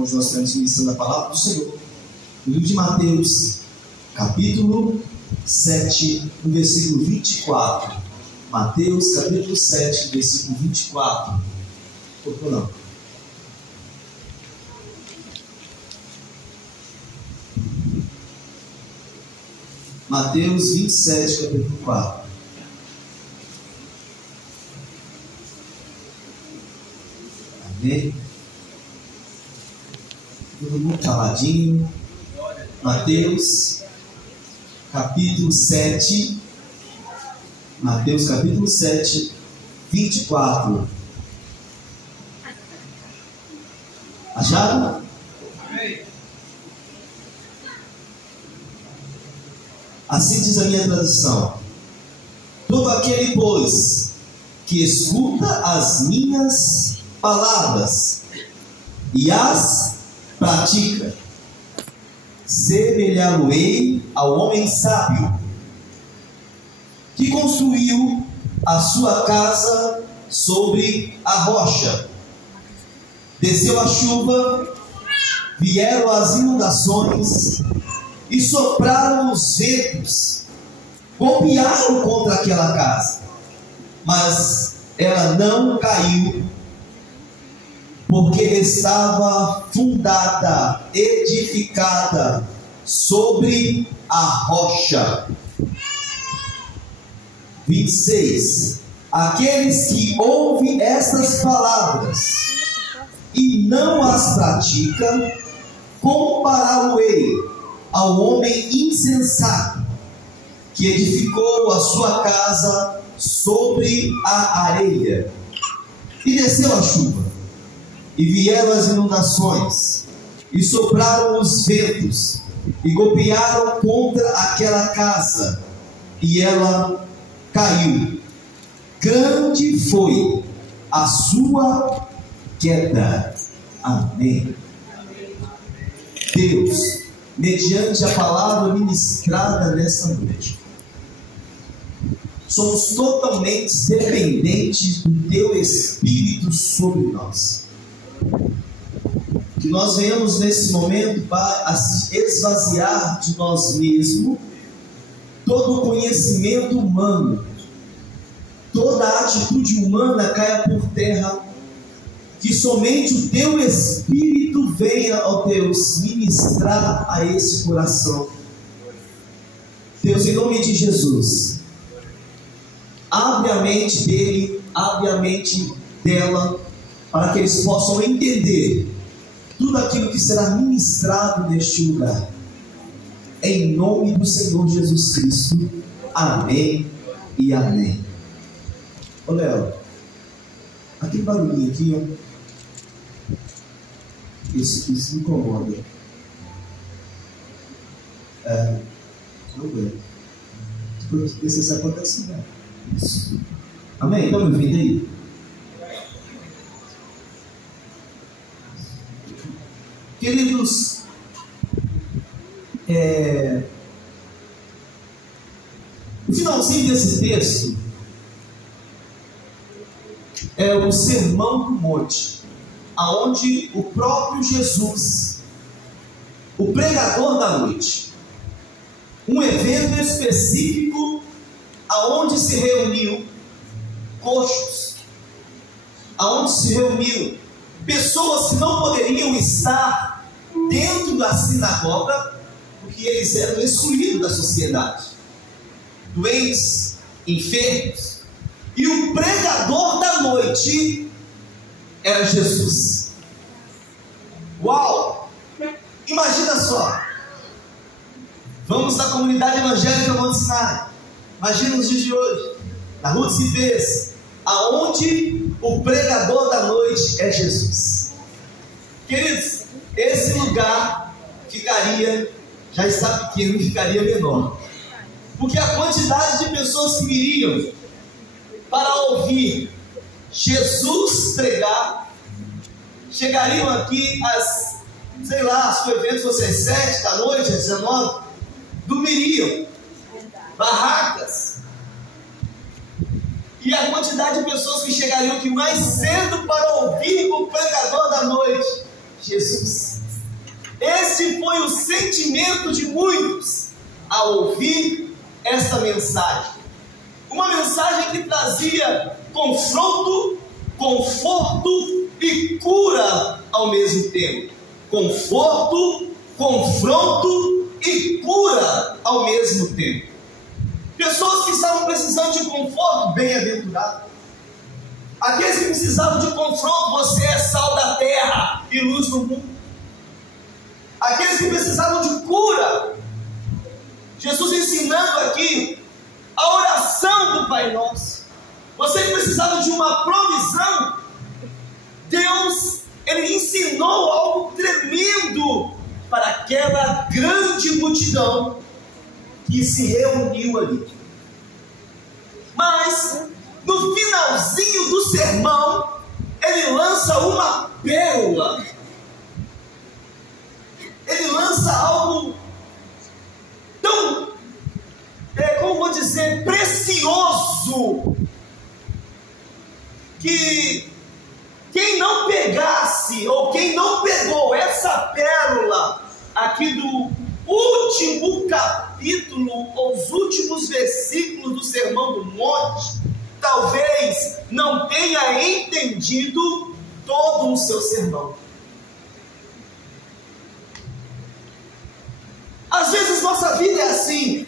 onde nós estamos iniciando a palavra do Senhor. No livro de Mateus, capítulo 7, no versículo 24. Mateus, capítulo 7, versículo 24. Por não? Mateus 27, capítulo 4. Amém? Todo mundo caladinho. Mateus, capítulo 7. Mateus, capítulo 7, 24. Acharam? Assim diz a minha tradução: todo aquele, pois, que escuta as minhas palavras e as pratica, semelhá-lo-ei ao homem sábio, que construiu a sua casa sobre a rocha. Desceu a chuva, vieram as inundações, e sopraram os ventos, golpearam contra aquela casa, mas ela não caiu, porque estava fundada, edificada sobre a rocha. 26. Aqueles que ouvem estas palavras e não as praticam, compará-lo-ei ao homem insensato, que edificou a sua casa sobre a areia. E desceu a chuva, e vieram as inundações, e sopraram os ventos, e golpearam contra aquela casa, e ela caiu. Grande foi a sua queda. Amém. Deus, mediante a palavra ministrada nessa noite, somos totalmente dependentes do Teu Espírito sobre nós. Que nós venhamos nesse momento para esvaziar de nós mesmos todo o conhecimento humano, toda a atitude humana caia por terra, que somente o Teu Espírito venha, ó Deus, ministrar a esse coração. Deus, em nome de Jesus, abre a mente dele, abre a mente dela, para que eles possam entender tudo aquilo que será ministrado neste lugar. Em nome do Senhor Jesus Cristo. Amém e amém. Ô Léo, aquele barulhinho aqui, ó. Isso me incomoda. Não aguento. Depois isso acontece, né? Isso. Amém? Estão me ouvindo aí? Queridos, o finalzinho desse texto é o Sermão do Monte, aonde o próprio Jesus, o pregador da noite, um evento específico aonde se reuniu coxos, aonde se reuniu pessoas que não poderiam estar dentro da sinagoga, porque eles eram excluídos da sociedade, doentes, enfermos, e o pregador da noite era Jesus. Uau! Imagina só, vamos na comunidade evangélica Monte Sinai, imagina os dias de hoje, na Rua dos Cipês, aonde o pregador da noite é Jesus. Queridos, esse lugar ficaria, já está pequeno e ficaria menor, porque a quantidade de pessoas que viriam para ouvir Jesus pregar, chegariam aqui às, sei lá, se o evento fosse às 7 da noite, às 19, dormiriam, barracas, e a quantidade de pessoas que chegariam aqui mais cedo para ouvir o pregador da noite, Jesus. Esse foi o sentimento de muitos ao ouvir esta mensagem. Uma mensagem que trazia confronto, conforto e cura ao mesmo tempo. Conforto, confronto e cura ao mesmo tempo. Pessoas que estavam precisando de conforto, bem-aventurado. Aqueles que precisavam de confronto, você é sal da terra e luz do mundo. Aqueles que precisavam de cura, Jesus ensinando aqui a oração do Pai Nosso. Você que precisava de uma provisão, Deus, Ele ensinou algo tremendo para aquela grande multidão que se reuniu ali. Mas, no finalzinho do sermão, Ele lança uma pérola. Ele lança algo tão, como vou dizer, precioso, que quem não pegasse, ou quem não pegou essa pérola aqui do último capítulo, ou os últimos versículos do Sermão do Monte, talvez não tenha entendido todo o seu sermão. Às vezes nossa vida é assim.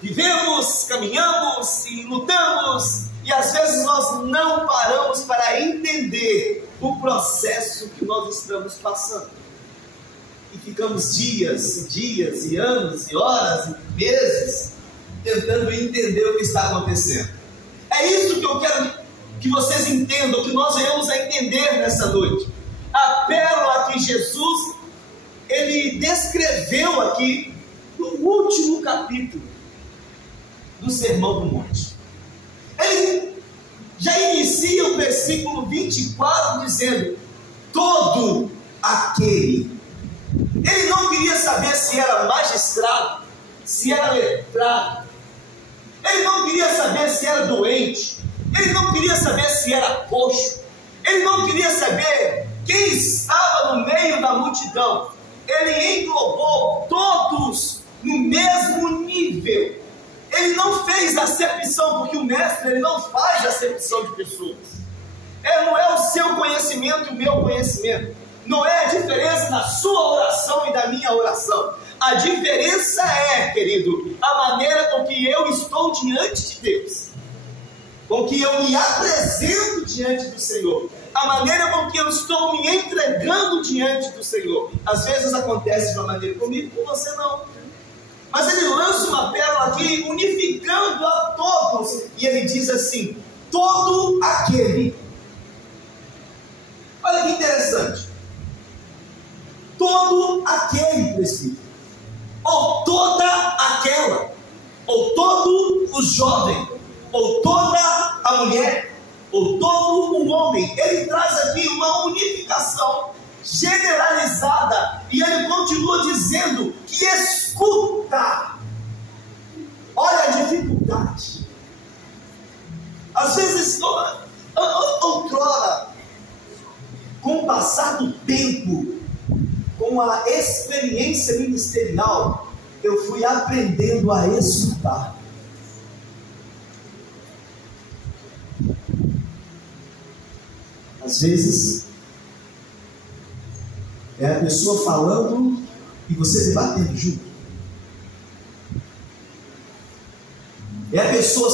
Vivemos, caminhamos e lutamos, e às vezes nós não paramos para entender o processo que nós estamos passando. E ficamos dias e dias e anos e horas e meses tentando entender o que está acontecendo. É isso que eu quero que vocês entendam, que nós venhamos a entender nessa noite. A pérola que Jesus, Ele descreveu aqui no último capítulo do Sermão do Monte. Ele já inicia o versículo 24 dizendo: todo aquele. Ele não queria saber se era magistrado, se era letrado. Ele não queria saber se era doente. Ele não queria saber se era coxo. Ele não queria saber quem estava no meio da multidão. Ele englobou todos no mesmo nível. Ele não fez acepção, porque o mestre, ele não faz acepção de pessoas. Não é o seu conhecimento e o meu conhecimento. Não é a diferença da sua oração e da minha oração. A diferença é, querido, a maneira com que eu estou diante de Deus, com que eu me apresento diante do Senhor, a maneira com que eu estou me entregando diante do Senhor. Às vezes acontece de uma maneira comigo, com você não. Mas Ele lança uma pérola aqui, unificando a todos, e Ele diz assim: todo aquele. Olha que interessante. Todo aquele, presbítero, ou toda aquela, ou todo o jovem, ou toda a mulher, ou todo o homem. Ele traz aqui uma unificação generalizada, e ele continua dizendo que escuta. Olha a dificuldade. Às vezes, outrora, com o passar do tempo, com a experiência ministerial, eu fui aprendendo a escutar. Às vezes é a pessoa falando e você debatendo junto. É a pessoa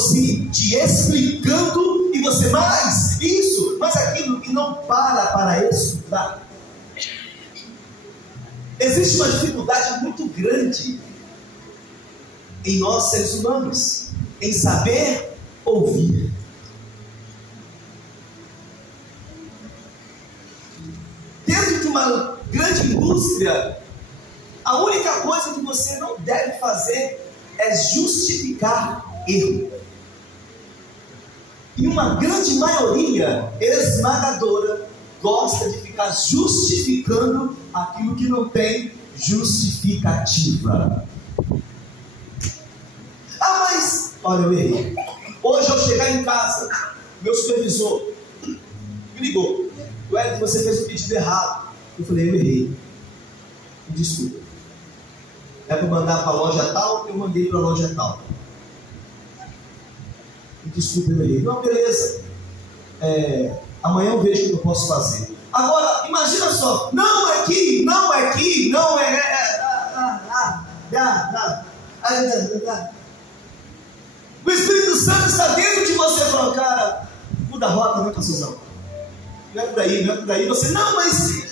te explicando e você mais isso, mais aquilo, e não para escutar. Existe uma dificuldade muito grande em nós seres humanos, em saber ouvir. Dentro de uma grande indústria, a única coisa que você não deve fazer é justificar erro. E uma grande maioria esmagadora gosta de ficar justificando aquilo que não tem justificativa. Mas, olha, eu errei. Hoje ao chegar em casa, meu supervisor me ligou: Ué, você fez o pedido errado. Eu falei, eu errei. Desculpa. É para mandar para a loja tal, eu mandei para a loja tal. Desculpa, eu errei. Não, beleza. Amanhã eu vejo o que eu posso fazer. Agora, imagina só. Não é aqui, não é aqui, não é... O Espírito Santo está dentro de você falando, cara, muda a rota, né, pastorzão? Não é por aí, não é por aí. Você, não, mas...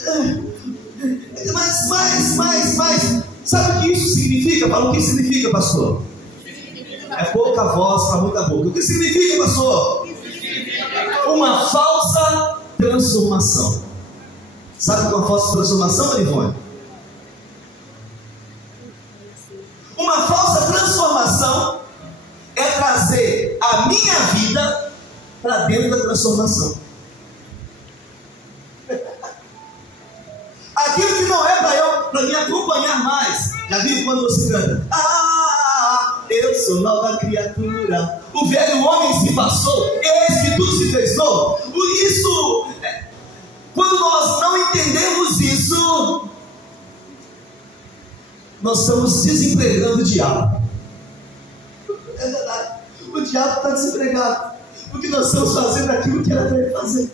Sabe o que isso significa? Fala, o que significa, pastor? É pouca voz para muita boca. O que significa, pastor? Uma falsa transformação. Sabe o que é uma falsa transformação, Marivone? Uma falsa transformação é trazer a minha vida para dentro da transformação. Aquilo que não é para me acompanhar mais. Já viu quando você canta? Eu sou nova criatura. O velho homem se passou, eis que tudo se fez novo. Por isso, quando nós não entendemos isso, nós estamos desempregando o diabo. É verdade. O diabo está desempregado, porque nós estamos fazendo aquilo que era para ele fazer.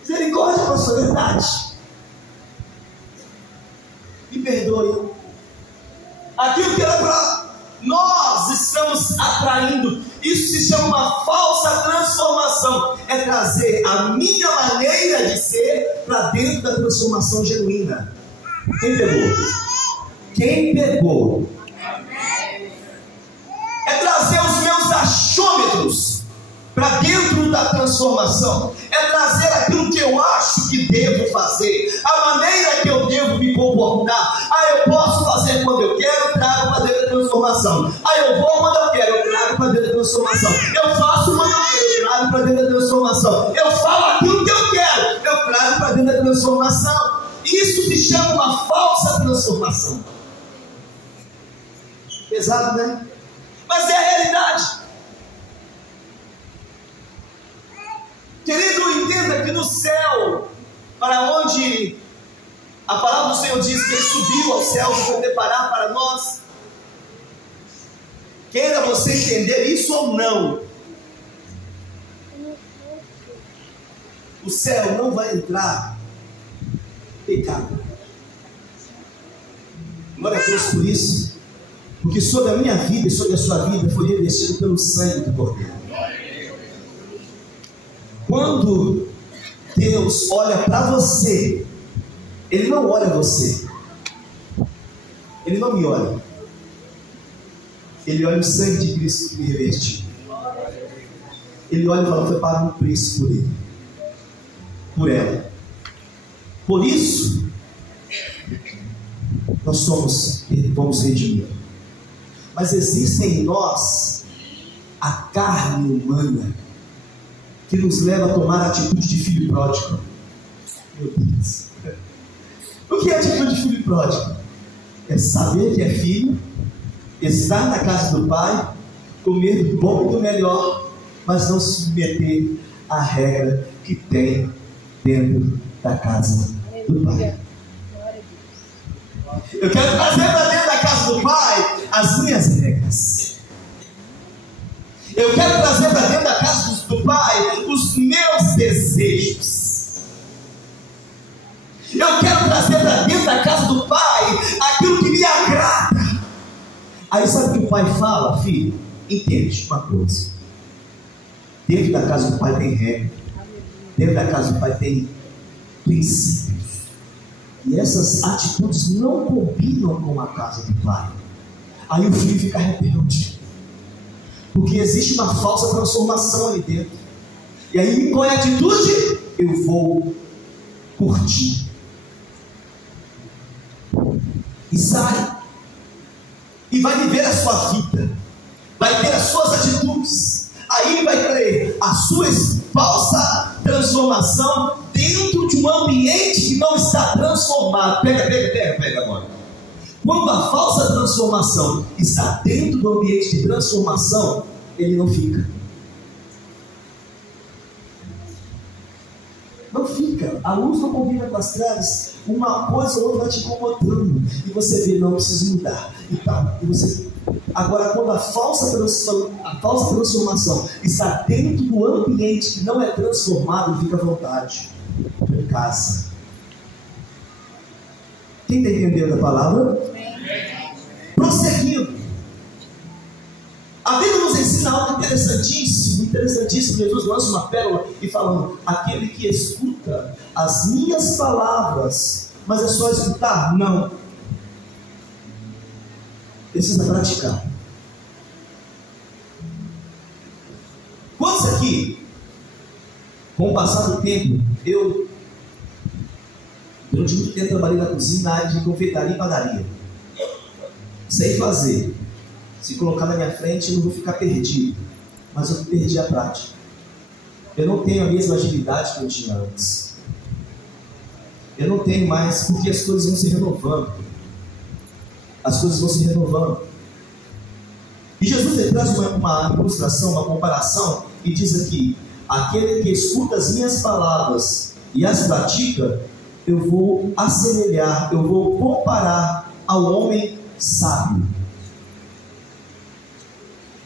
Misericórdia, pastor, é verdade. Me perdoe. Aquilo que era para nós estamos atraindo. Isso se chama uma falsa transformação. É trazer a minha maneira de ser para dentro da transformação genuína. Quem pegou? Quem pegou? É trazer os meus achômetros para dentro da transformação. É trazer aquilo que eu acho que devo fazer, a maneira que eu devo me comportar. Eu posso fazer quando eu quero, trago para dentro da transformação. Eu vou quando eu quero, eu trago para dentro da transformação. Eu faço quando eu quero, eu trago para dentro da transformação. Eu falo aquilo que eu quero, eu trago para dentro da transformação. Isso se chama uma falsa transformação. Pesado, né? Mas é a realidade. Querido, entenda que no céu, para onde a palavra do Senhor diz que Ele subiu aos céus para preparar para nós, queira você entender isso ou não, o céu não vai entrar pecado. Glória a Deus por isso, porque sobre a minha vida e sobre a sua vida foi revestido pelo sangue do Cordeiro. Quando Deus olha para você, Ele não olha você, Ele não me olha, Ele olha o sangue de Cristo que me revestiu. Ele olha e fala, foi pago um preço por Ele, por ela. Por isso nós vamos redimir. Mas existe em nós a carne humana que nos leva a tomar a atitude de filho pródigo. Meu Deus. O que é atitude de filho pródigo? É saber que é filho, estar na casa do pai, comer do bom e do melhor, mas não se submeter à regra que tem dentro da casa do pai. Eu quero trazer para dentro da casa do pai as minhas regras. Eu quero trazer para dentro da casa do pai os meus desejos. Eu quero trazer para dentro da casa do pai aquilo que me agrada. Aí sabe o que o pai fala? Filho, entende uma coisa. Dentro da casa do pai tem regra. Dentro da casa do pai tem princípios. E essas atitudes não combinam com a casa do pai. Aí o filho fica rebelde, porque existe uma falsa transformação ali dentro. E aí qual é a atitude? Eu vou curtir. E sai. E vai viver a sua vida. Vai ter as suas atitudes. Aí vai ter a sua falsa transformação dentro de um ambiente que não está transformado. Pega agora. Quando a falsa transformação está dentro do ambiente de transformação, ele não fica. Não fica. pratica, a luz não combina com as trevas, uma coisa ou outra vai te incomodando, e você vê, não, preciso mudar, e tal, e você... Agora, quando a falsa transformação está dentro do ambiente que não é transformado, fica à vontade, em casa. Quem está entendendo a palavra? Prosseguindo, a Bíblia nos ensina algo interessantíssimo. Jesus lança uma pérola e falando: aquele que escuta as minhas palavras, mas é só escutar? Não, precisa praticar. Quantos aqui, com o passar do tempo, eu durante muito tempo trabalhei na cozinha, na área de confeitaria e padaria, sei fazer. Se colocar na minha frente, eu não vou ficar perdido, mas eu perdi a prática. Eu não tenho a mesma agilidade que eu tinha antes. Eu não tenho mais, porque as coisas vão se renovando. As coisas vão se renovando. E Jesus traz uma ilustração, uma comparação, e diz aqui: aquele que escuta as minhas palavras e as pratica, eu vou assemelhar, eu vou comparar ao homem sábio.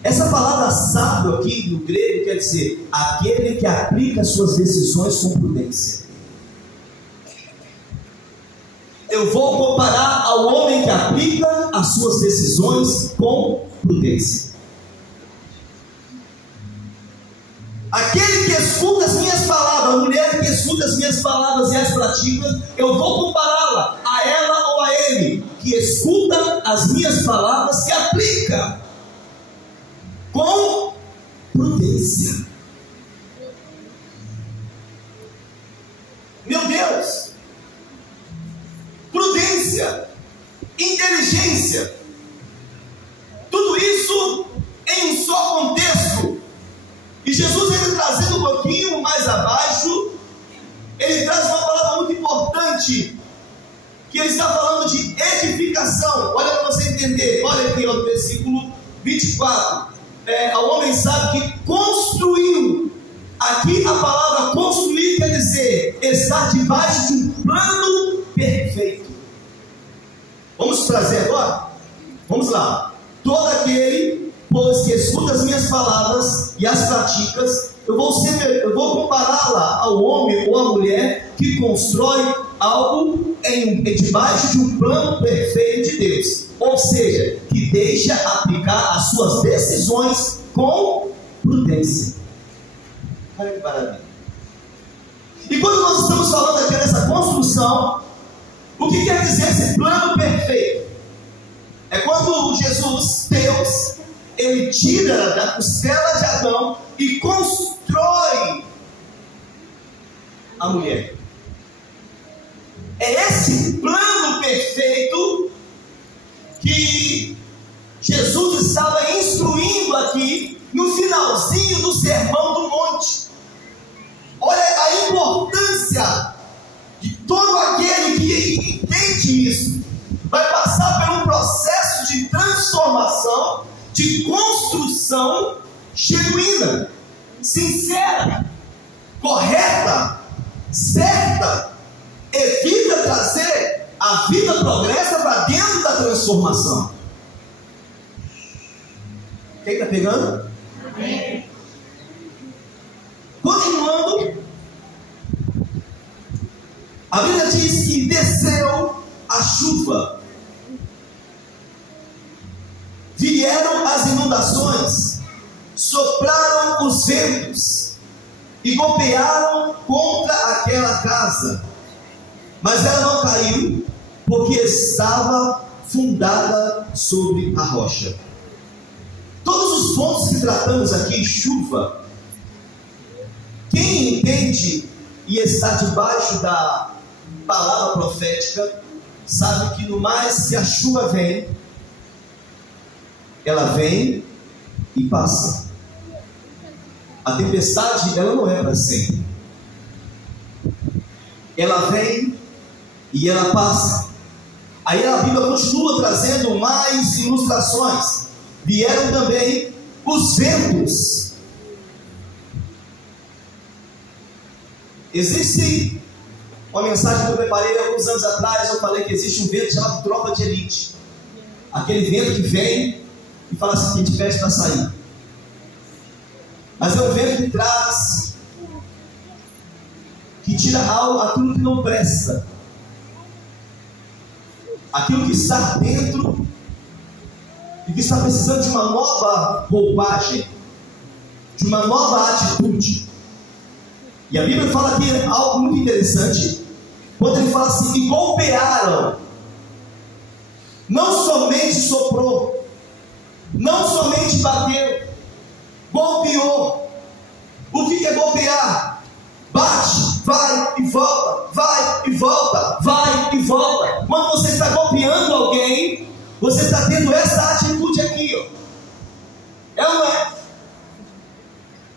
Essa palavra sábio aqui no grego quer dizer aquele que aplica suas decisões com prudência. Eu vou comparar ao homem que aplica as suas decisões com prudência. Aquele que escuta as minhas palavras, a mulher que escuta as minhas palavras e as pratica, eu vou compará-la a ela ou a ele que escuta as minhas palavras e aplica com prudência. Meu Deus! Prudência, inteligência, tudo isso em um só contexto. E Jesus, ele trazendo um pouquinho mais abaixo, ele traz uma palavra muito importante, que ele está falando de edificação. Olha para você entender, olha aqui o versículo 24. O homem sabe que construiu. Aqui a palavra construir quer dizer estar debaixo de um plano perfeito. Vamos trazer agora? Vamos lá. Todo aquele, pois, que escuta as minhas palavras e as praticas, eu vou compará-la ao homem ou à mulher que constrói algo debaixo de um plano perfeito de Deus. Ou seja, que deixa aplicar as suas decisões com prudência. Olha que maravilha. E quando nós estamos falando aqui dessa construção, o que quer dizer esse plano perfeito? É quando Jesus, Deus, ele tira da costela de Adão e constrói a mulher. É esse plano perfeito que Jesus estava instruindo aqui no finalzinho do Sermão do Monte. Olha a importância de todo aquele que entende isso. Vai passar por um processo de transformação, de construção genuína, sincera, correta, certa, evita trazer a vida progressa para dentro da transformação. Quem está pegando? Amém. Continuando, a Bíblia diz que desceu a chuva, vieram as inundações, sopraram os ventos e golpearam contra aquela casa, mas ela não caiu, porque estava fundada sobre a rocha. Todos os pontos que tratamos aqui, chuva, quem entende e está debaixo da palavra profética, sabe que no mais que a chuva vem, ela vem e passa. A tempestade, ela não é para sempre. Ela vem e ela passa. Aí a Bíblia continua trazendo mais ilustrações. Vieram também os ventos. Existem uma mensagem que eu preparei alguns anos atrás. Eu falei que existe um vento chamado tropa de elite. Aquele vento que vem e fala assim, que a gente pede para sair. Mas é um vento que traz, que tira aquilo que não presta, aquilo que está dentro e que está precisando de uma nova roupagem, de uma nova atitude. E a Bíblia fala aqui algo muito interessante, quando ele fala assim, que golpearam, não somente soprou, não somente bateu, golpeou. O que é golpear? Bate, vai e volta, vai e volta, vai e volta. Quando você está golpeando alguém, você está tendo essa atitude aqui, ó. É ou não é?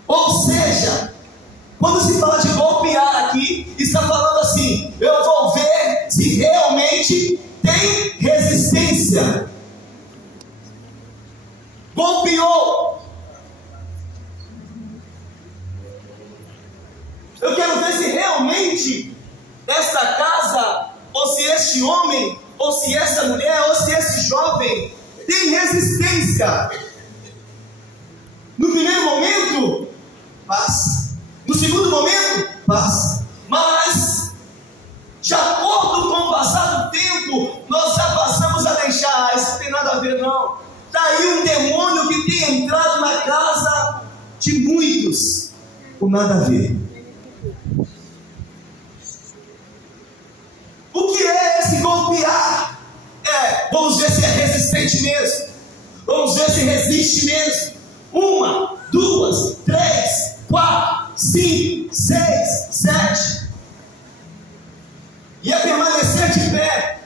Ou seja, quando se fala de golpear aqui, está falando assim, eu vou ver se realmente tem resistência. Golpeou. Eu quero ver se realmente esta casa, ou se este homem, ou se esta mulher, ou se esse jovem tem resistência. No primeiro momento, passa. No segundo momento, passa. Mas, de acordo com o passar do tempo, nós já passamos a deixar. Isso não tem nada a ver, não. Está aí um demônio que tem entrado na casa de muitos. O nada a ver. O que é esse golpear? Vamos ver se é resistente mesmo. Vamos ver se resiste mesmo. 1, 2, 3, 4, 5, 6, 7. E é permanecer de pé.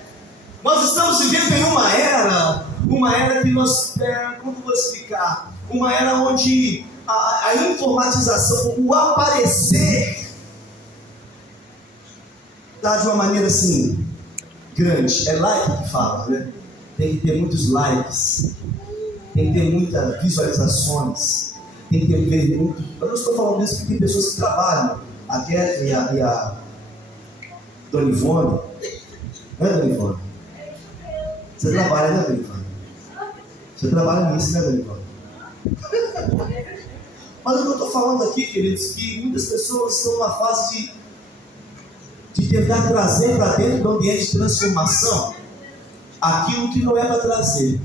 Nós estamos vivendo em uma era que nós, como vou explicar? Uma era onde a informatização, o aparecer, está de uma maneira assim, grande. É like que fala, né? Tem que ter muitos likes, tem que ter muitas visualizações, tem que ter muito. Eu não estou falando isso porque tem pessoas que trabalham. A Ketty e a Dona Ivone. Não é, Dona Ivone? Você trabalha, né, Dona Ivone? Você trabalha nisso, né, Dona Ivone? Mas o que eu estou falando aqui, queridos, que muitas pessoas estão numa fase de tentar trazer para dentro do ambiente de transformação aquilo que não é para trazer.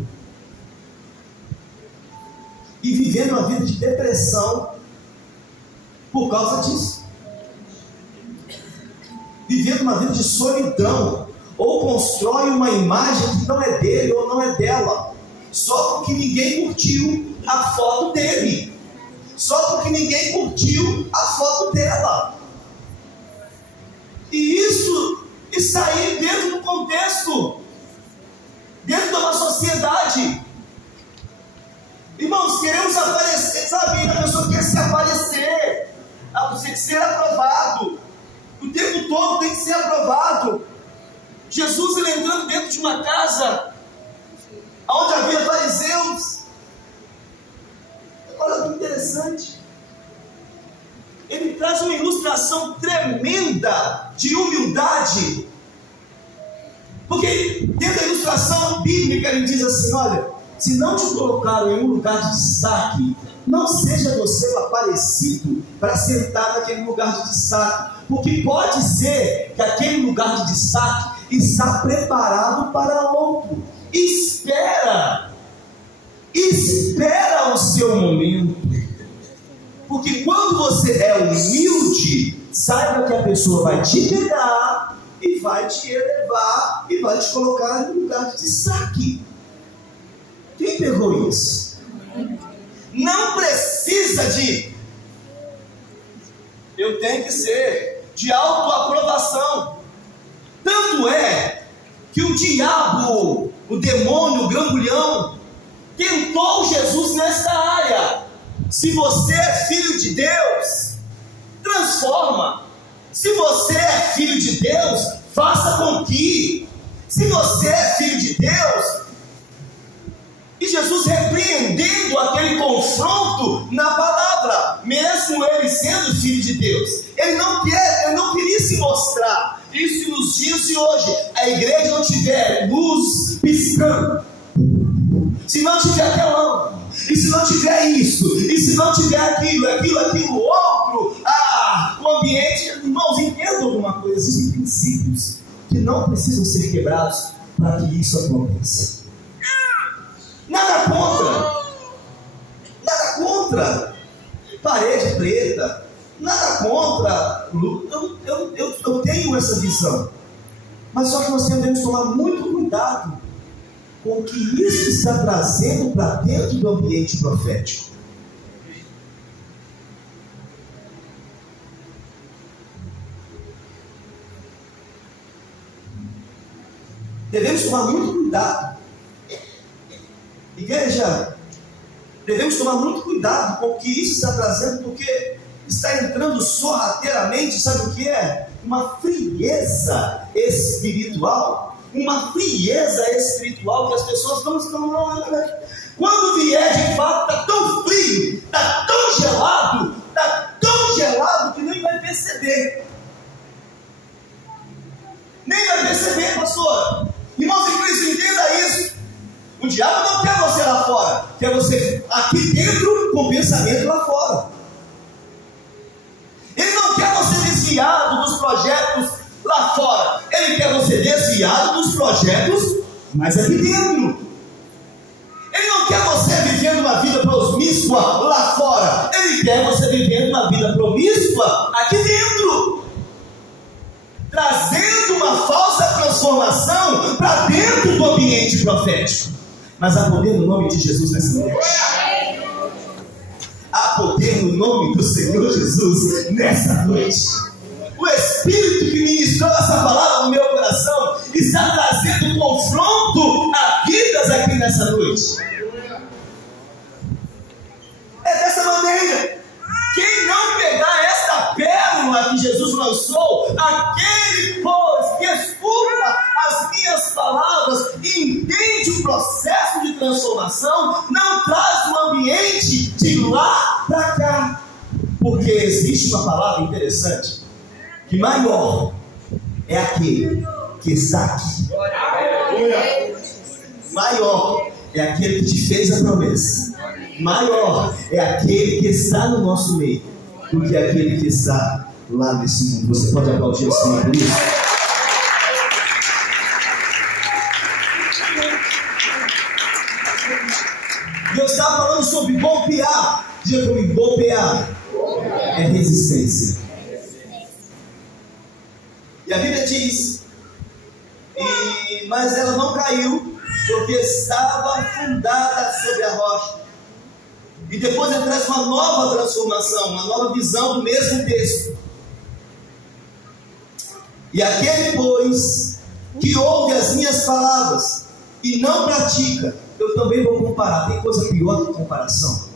E vivendo uma vida de depressão por causa disso. Vivendo uma vida de solidão. Ou constrói uma imagem que não é dele ou não é dela. Só porque ninguém curtiu a foto dele. Só porque ninguém curtiu a foto dela. E isso está aí dentro do contexto, dentro de uma sociedade. Irmãos, queremos aparecer, sabe? A pessoa quer se aparecer, tem que ser aprovado. O tempo todo tem que ser aprovado. Jesus, ele entrando dentro de uma casa onde havia fariseus. Olha que interessante. Ele traz uma ilustração tremenda de humildade. Porque dentro da ilustração bíblica ele diz assim, olha, se não te colocaram em um lugar de destaque, não seja você o aparecido para sentar naquele lugar de destaque. Porque pode ser que aquele lugar de destaque está preparado para outro. Espera o seu momento. Porque quando você é humilde, saiba que a pessoa vai te pegar e vai te elevar e vai te colocar no lugar de destaque. Quem pegou isso? Não precisa de eu tenho que ser de autoaprovação. Tanto é que o diabo, o demônio, o grangulhão, tentou Jesus nesta área. Se você é filho de Deus, transforma. Se você é filho de Deus, faça com que. Se você é filho de Deus, e Jesus repreendendo aquele confronto na palavra, mesmo ele sendo filho de Deus, ele não queria se mostrar, E se nos dias de hoje a igreja não tiver luz piscando, se não tiver telão, e se não tiver isso, e se não tiver aquilo outro, o ambiente, irmãos, entendam alguma coisa, existem princípios que não precisam ser quebrados para que isso aconteça. Nada contra parede preta, nada contra, eu tenho essa visão, mas só que nós devemos tomar muito cuidado com o que isso está trazendo para dentro do ambiente profético. Devemos tomar muito cuidado. Igreja, devemos tomar muito cuidado com o que isso está trazendo, porque está entrando sorrateiramente, sabe o que é? Uma frieza espiritual. Uma frieza espiritual que as pessoas não estão. Quando vier de fato, está tão frio, está tão gelado que nem vai perceber. Nem vai perceber, pastor. Irmãos em Cristo, entenda isso. O diabo não quer você lá fora, quer você aqui dentro com pensamento lá fora. Ele não quer você desviado dos projetos lá fora, ele quer você desviado dos projetos, mas aqui dentro. Ele não quer você vivendo uma vida promíscua lá fora, ele quer você vivendo uma vida promíscua aqui dentro, trazendo uma falsa transformação para dentro do ambiente profético. Mas há poder no nome de Jesus nessa noite. Há poder no nome do Senhor Jesus nessa noite. O Espírito que ministrou essa palavra no meu coração está trazendo confronto a vidas aqui nessa noite. É dessa maneira. Quem não pegar esta pérola que Jesus lançou, aquele, pois, que escuta as minhas palavras e entende o processo de transformação, não traz o ambiente de lá para cá. Porque existe uma palavra interessante, que maior é aquele que está aqui. Maior é aquele que te fez a promessa. Maior é aquele que está no nosso meio do que aquele que está lá nesse mundo. Você pode aplaudir o Senhor por isso? Deus estava falando sobre golpear. Diga comigo, golpear é resistência. E a Bíblia diz, mas ela não caiu, porque estava fundada sobre a rocha. E depois ele traz uma nova transformação, uma nova visão do mesmo texto. E aquele, pois, que ouve as minhas palavras e não pratica, eu também vou comparar. Tem coisa pior do que comparação.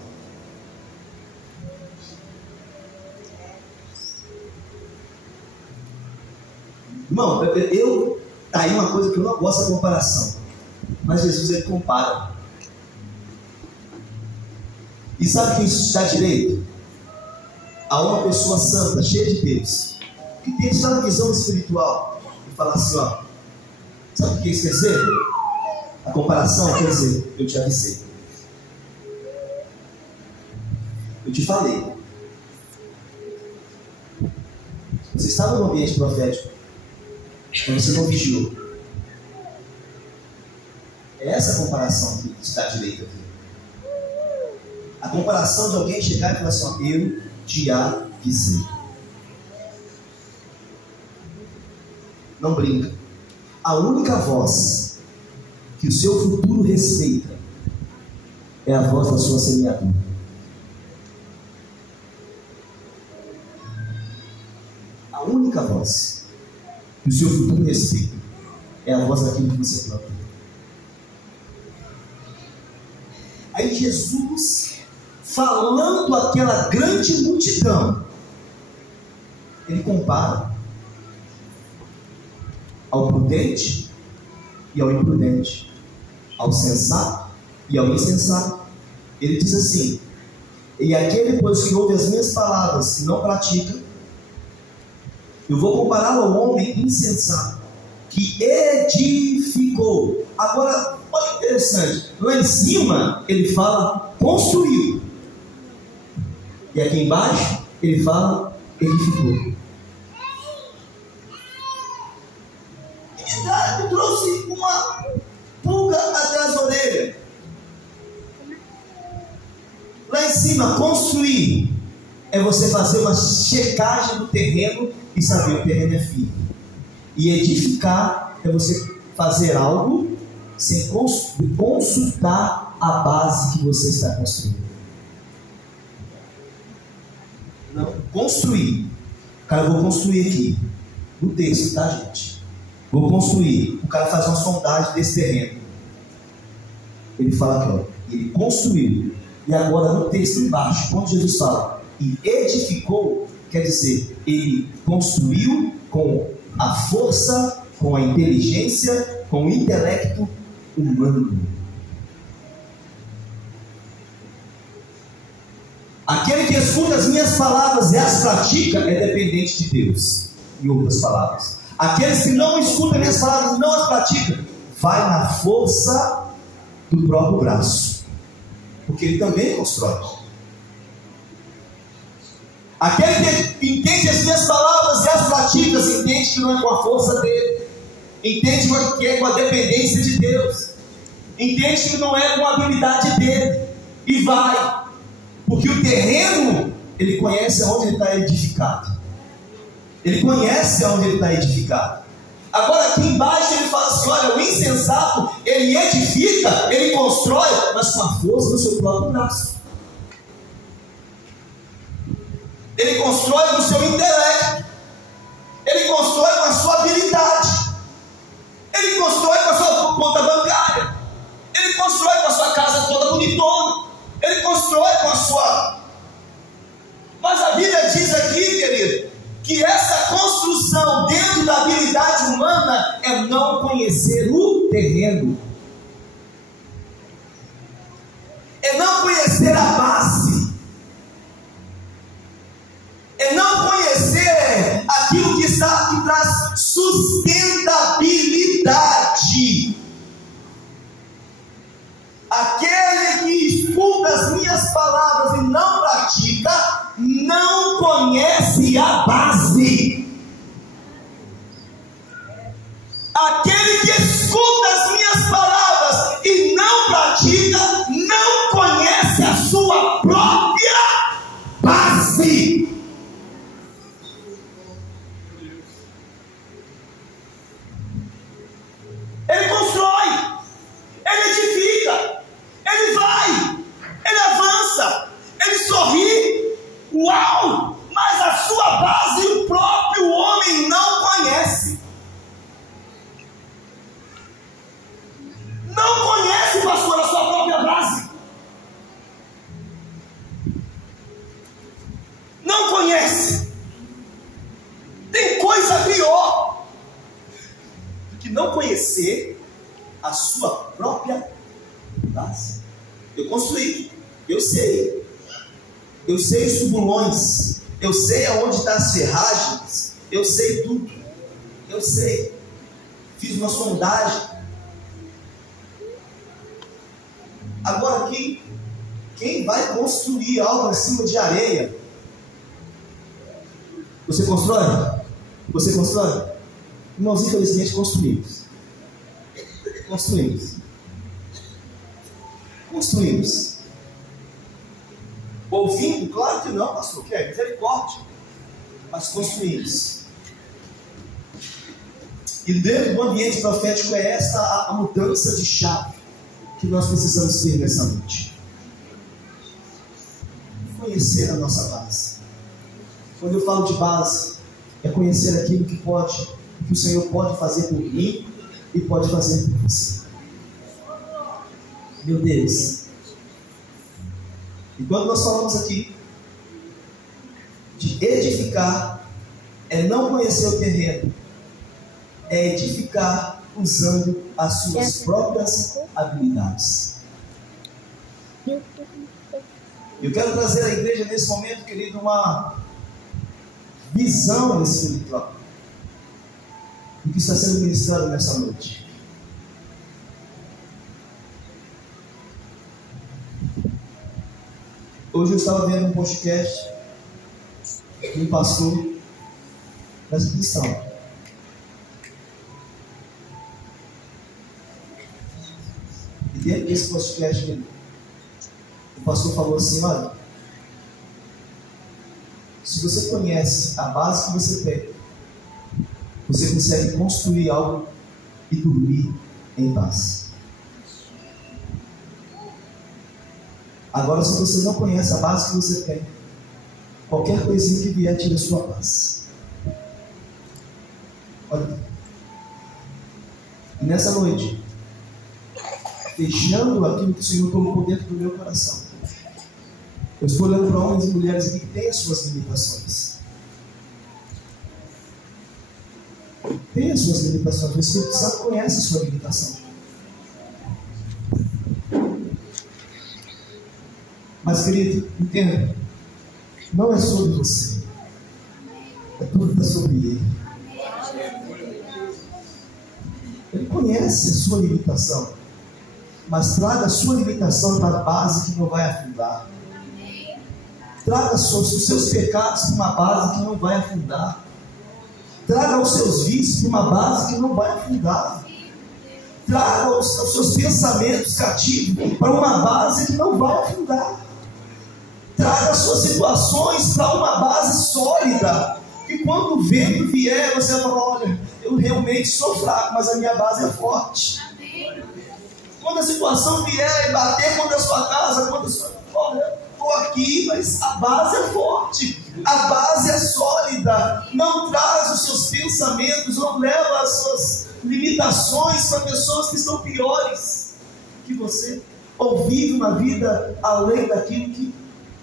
Irmão, tá aí uma coisa que eu não gosto da comparação. Mas Jesus, ele compara. E sabe quem isso está direito? A uma pessoa santa, cheia de Deus, que tem só uma visão espiritual e falar assim, ó, sabe o que isso quer dizer? A comparação quer dizer, eu te avisei, eu te falei, você estava no ambiente profético, mas você não vigiou. É essa comparação que está direito aqui. A comparação de alguém chegar e falar assim, ó, eu te avisei. Não brinca. A única voz que o seu futuro respeita é a voz da sua semeadura. A única voz que o seu futuro respeita é a voz daquilo que você planta. Aí Jesus, falando aquela grande multidão, ele compara ao prudente e ao imprudente, ao sensato e ao insensato. Ele diz assim, e aquele, pois, que ouve as minhas palavras e não pratica, Eu vou compará-lo ao homem insensato, que edificou. Agora, olha que interessante. Lá em cima, ele fala construiu. E aqui embaixo, ele fala edificou. E me trouxe uma pulga atrás da orelha. Lá em cima, construir é você fazer uma checagem do terreno e saber que o terreno é firme. E edificar é você fazer algo sem consultar a base que você está construindo. Não, construir. Cara, eu vou construir aqui. No texto, tá, gente? Vou construir. O cara faz uma sondagem desse terreno. Ele fala aqui, ó. Ele construiu. E agora no texto embaixo, quando Jesus fala e edificou, quer dizer, ele construiu com a força, com a inteligência, com o intelecto humano. Aquele que escuta as minhas palavras e as pratica é dependente de Deus. Em outras palavras, aqueles que não escutam minhas palavras e não as praticam, vai na força do próprio braço, porque ele também constrói. Aquele que entende as minhas palavras e as pratica, entende que não é com a força dele, entende que é com a dependência de Deus, entende que não é com a habilidade dele, e vai, porque o terreno, ele conhece aonde ele está edificado. Ele conhece aonde ele está edificado. Agora aqui embaixo ele fala assim, olha, o insensato, ele edifica, ele constrói, mas com a força do seu próprio braço. Ele constrói com o seu intelecto. Ele constrói com a sua habilidade. Ele constrói com a sua conta bancária. Ele constrói com a sua casa toda bonitona. Ele constrói com a sua... Mas a Bíblia diz aqui, querido, que essa construção dentro da habilidade humana é não conhecer o terreno. É não conhecer a base. É não conhecer aquilo que traz sustentabilidade. Aquele que escuta as minhas palavras e não pratica, não conhece a base. Aquele que escuta as minhas palavras e não pratica, não conhece a sua própria base. Ele constrói, ele edifica, ele vai, ele avança, ele sorri. Uau! Mas a sua base o próprio homem não conhece. Não conhece, pastor, a sua própria base. Não conhece. Tem coisa pior do que não conhecer a sua própria base. Eu construí, eu sei. Eu sei os tubulões, eu sei aonde estão as ferragens, eu sei tudo, eu sei, fiz uma sondagem. Agora aqui, quem vai construir algo acima de areia? Você constrói? Você constrói? Nós infelizmente construímos. Construímos. Ouvindo? Claro que não, pastor, que é misericórdia. Mas construímos. E dentro do ambiente profético é essa a mudança de chave que nós precisamos ter nessa noite. Conhecer a nossa base. Quando eu falo de base, é conhecer aquilo que o Senhor pode fazer por mim e pode fazer por você. Meu Deus. E quando nós falamos aqui de edificar, é não conhecer o terreno, é edificar usando as suas próprias habilidades. Eu quero trazer à igreja nesse momento, querido, uma visão espiritual do que está sendo ministrado nessa noite. Hoje eu estava vendo um podcast de um pastor dessa cristão. E dentro desse podcast, o pastor falou assim: olha, se você conhece a base que você tem, você consegue construir algo e dormir em paz. Agora, se você não conhece a base que você tem, qualquer coisinha que vier tira a sua paz. Olha, e nessa noite, fechando aquilo que o Senhor colocou dentro do meu coração, eu estou olhando para homens e mulheres aqui que têm as suas limitações. Tem as suas limitações. O Espírito Santo conhece a sua limitação. Mas, querido, entenda, não é sobre você, é tudo sobre Ele. Ele conhece a sua limitação, mas traga a sua limitação para a base que não vai afundar. Traga os seus pecados para uma base que não vai afundar. Traga os seus vícios para uma base que não vai afundar. Traga os seus pensamentos cativos para uma base que não vai afundar. Traga as suas situações para uma base sólida, que quando o vento vier, você vai falar: olha, eu realmente sou fraco, mas a minha base é forte. Quando a situação vier e bater contra a sua casa, olha, estou aqui, mas a base é forte, a base é sólida. Não traz os seus pensamentos, não leva as suas limitações para pessoas que estão piores que você, ou vive uma vida além daquilo que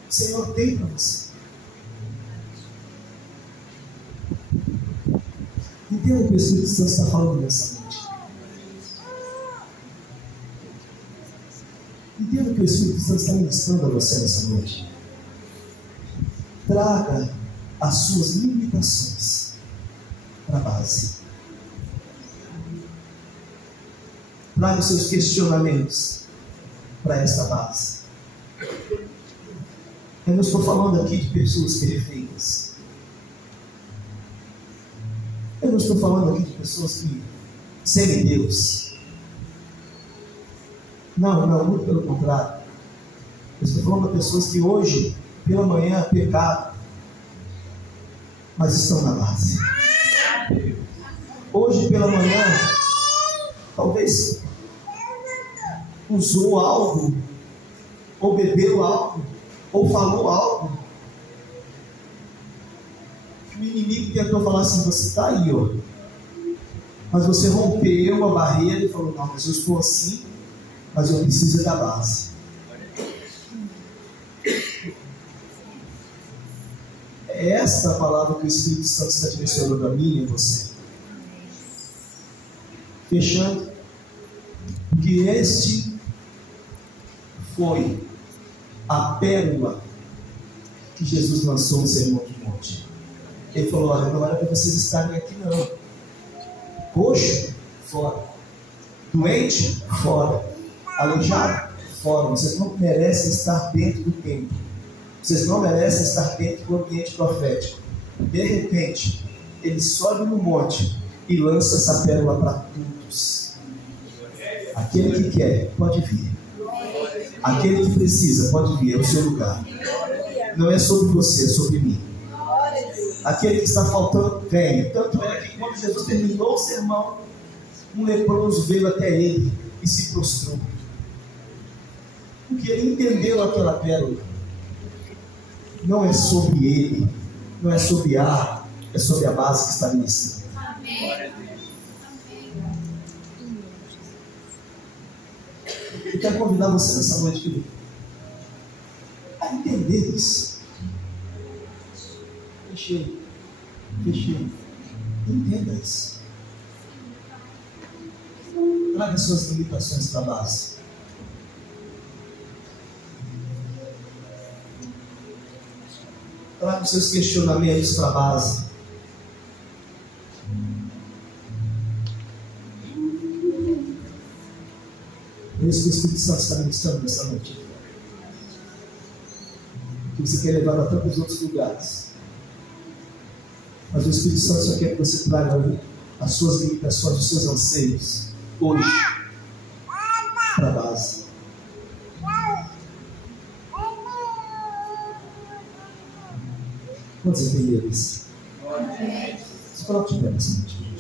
o Senhor tem para você. Entenda que o Espírito Santo está falando nessa noite. Entenda que o Espírito Santo está ministrando a você nessa noite. Traga as suas limitações para a base. Traga os seus questionamentos para esta base. Eu não estou falando aqui de pessoas perfeitas. Eu não estou falando aqui de pessoas que serem Deus. Não, muito pelo contrário. Eu estou falando de pessoas que hoje, pela manhã, pecaram, mas estão na base. Hoje pela manhã, talvez usou algo, ou bebeu algo, ou falou algo, que o inimigo tentou falar assim: você está aí, ó. Mas você rompeu a barreira e falou: não, mas eu estou assim, mas eu preciso da base. É esta a palavra que o Espírito Santo está direcionando a mim e a você. Fechando, que este foi a pérola que Jesus lançou no Sermão do Monte. Ele falou: olha, não era para vocês estarem aqui não. Coxo, fora. Doente, fora. Aleijado, fora. Vocês não merecem estar dentro do templo. Vocês não merecem estar dentro do ambiente profético. De repente, ele sobe no monte e lança essa pérola para todos. Aquele que quer, pode vir. Aquele que precisa, pode vir. É o seu lugar. Não é sobre você, é sobre mim. Aquele que está faltando, vem. Tanto é que quando Jesus terminou o sermão, um leproso veio até ele e se prostrou. Porque ele entendeu aquela pérola. Não é sobre ele, não é sobre é sobre a base que está ministrando. Eu quero convidar você nessa noite, querido, a entender isso. Fechei. Entenda isso. Traga suas limitações para a base. Traga os seus questionamentos para a base. É isso que o Espírito Santo está ministrando nessa noite. Que você quer levar a tantos outros lugares. Mas o Espírito Santo só quer que você traga as suas limitações, os seus anseios, hoje, para a base. Quantos entenderam isso? Você coloca de pé nessa noite.